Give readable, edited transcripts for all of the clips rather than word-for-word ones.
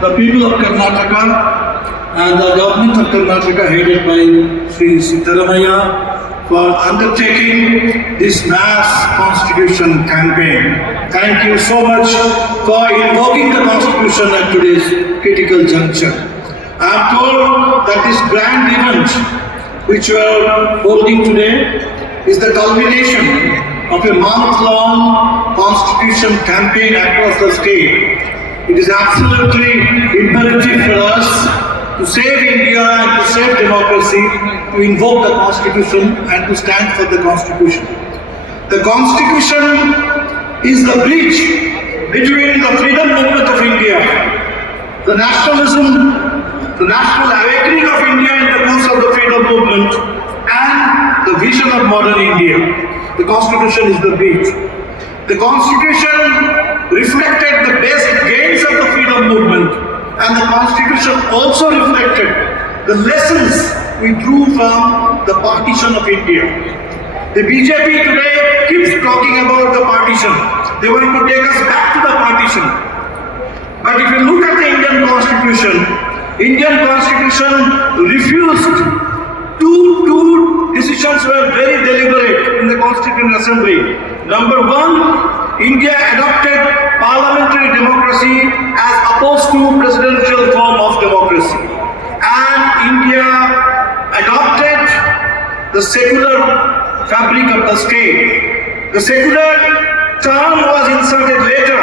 the people of Karnataka and the government of Karnataka headed by Sri Dr.B.R.A. for undertaking this mass constitution campaign. Thank you so much for invoking the constitution at today's critical juncture. I am told that this grand event which we are holding today is the culmination of a month-long constitution campaign across the state. It is absolutely imperative for us to save India and to save democracy, to invoke the constitution and to stand for the constitution. The constitution is the bridge between the freedom movement of India, the nationalism, the national awakening of India in the course of the freedom movement, and the vision of modern India. The constitution is the bridge. The constitution reflected the best gains of the freedom movement, and the constitution also reflected the lessons we drew from the partition of India. The BJP today keeps talking about the partition. They want to take us back to the partition. But if you look at the Indian constitution refused two decisions were very deliberate in the Constituent Assembly. Number one, India adopted parliamentary democracy as opposed to presidential form of democracy. And India adopted the secular fabric of the state. The secular term was inserted later,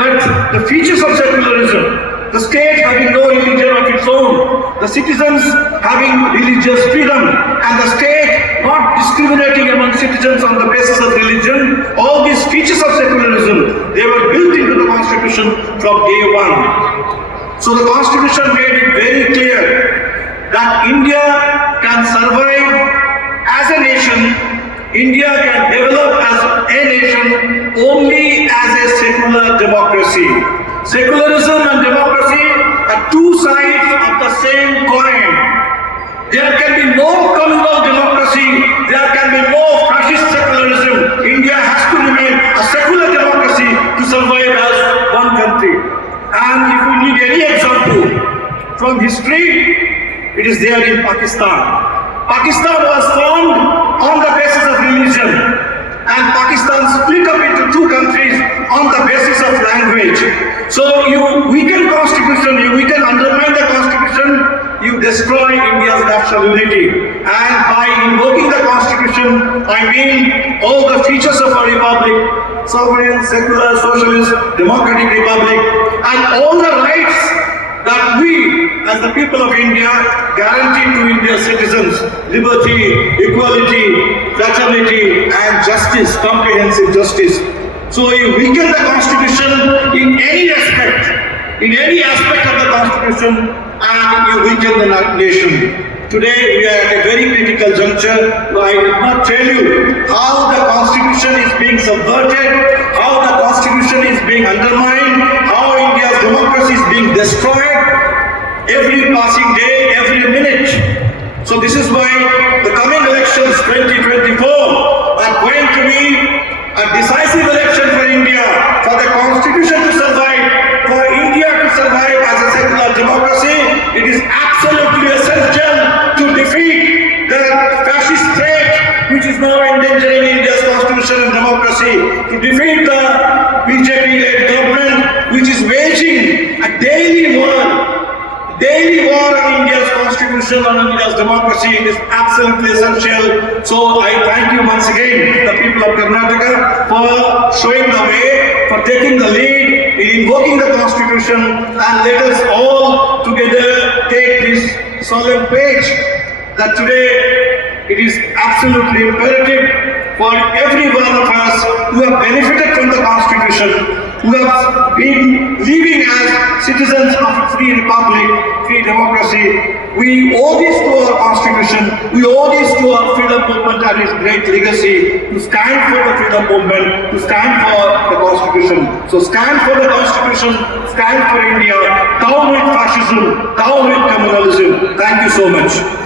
but the features of secularism, the state having no religion of its own, the citizens having religious freedom, and the state not discriminating among citizens on the basis of religion, all these features of secularism, they were built into the constitution from day one. So the constitution made it very clear that India can survive as a nation, India can develop as a nation only as a secular democracy. Secularism and democracy are two sides of the same coin. There can be no communal democracy, there can be no fascist secularism. India has to remain a secular democracy to survive as one country. And if we need any example from history, it is there in Pakistan. Pakistan was formed on the basis of religion, and Pakistan split up into two countries on the basis of language. So you weaken constitution, you weaken, undermine the constitution, you destroy India's national unity. And by invoking the constitution, I mean all the features of our republic, sovereign, secular, socialist, democratic republic, and all the rights that we, as the people of India, guarantee to India's citizens: liberty, equality, fraternity, and justice, comprehensive justice. So you weaken the constitution in any aspect of the constitution, and you weaken the nation. Today we are at a very critical juncture. I did not tell you how the constitution is being subverted, how the constitution is being undermined, how India's democracy is being destroyed every passing day, every minute. So this is why the coming elections 2024 are going to be a decisive election for India, for the constitution to survive, for India to survive as a secular democracy. It is absolutely essential to defeat the fascist threat which is now endangering India's constitution and democracy, to defeat the BJP-led government which is waging a daily war on India's constitution and India's democracy. It is absolutely essential. So I thank you once again, the people of Karnataka, for showing the way, for taking the lead in invoking the constitution, and let us all together take this solemn page that today it is absolutely imperative for every one of us who have benefited from the constitution, who have been living as citizens of a free republic, free democracy. We owe this to our constitution, we owe this to our freedom movement and its great legacy, to stand for the freedom movement, to stand for the constitution. So stand for the constitution, stand for India, down with fascism, down with communalism. Thank you so much.